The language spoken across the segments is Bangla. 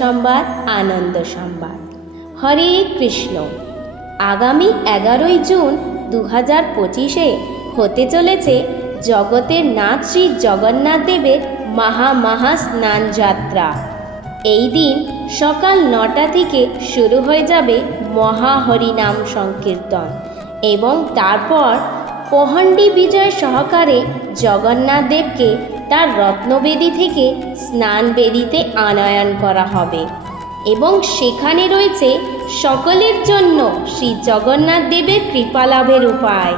সংবাদ, আনন্দ সংবাদ। হরে কৃষ্ণ। আগামী 11ই জুন 2025-এ হতে চলেছে জগতের নাথ শ্রী জগন্নাথ দেবের মহা স্নান যাত্রা। এই দিন সকাল 9টা থেকে শুরু হয়ে যাবে মহা হরিনাম সংকীর্তন এবং তারপর পহণ্ডি বিজয় সহকারে জগন্নাথ দেবকে তার রত্নবেদী থেকে স্নান বেদিতে আনয়ন করা হবে এবং সেখানে রয়েছে সকলের জন্য শ্রী জগন্নাথ দেবের কৃপালাভের উপায়।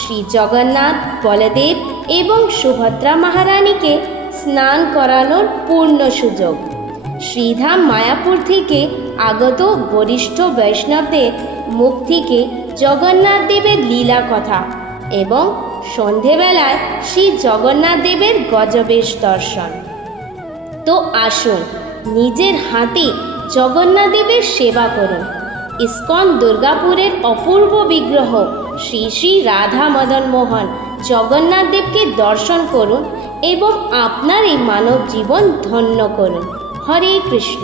শ্রী জগন্নাথ, বলদেব এবং সুভদ্রা মহারানীকে স্নান করানোর পূর্ণ সুযোগ। শ্রীধাম মায়াপুর থেকে আগত বরিষ্ঠ বৈষ্ণবদের মুখ থেকে জগন্নাথ দেবের লীলা কথা এবং সন্ধেবেলায় শ্রী জগন্নাথ দেবের গজবেশ দর্শন। তো আসুন নিজের হাতে জগন্নাথ দেবের সেবা করুন। ইস্কন দুর্গাপুরের অপূর্ব বিগ্রহ শ্রী শ্রী রাধা মদন মোহন জগন্নাথ দেবকে দর্শন করুন এবং আপনার এই মানব জীবন ধন্য করুন। হরে কৃষ্ণ।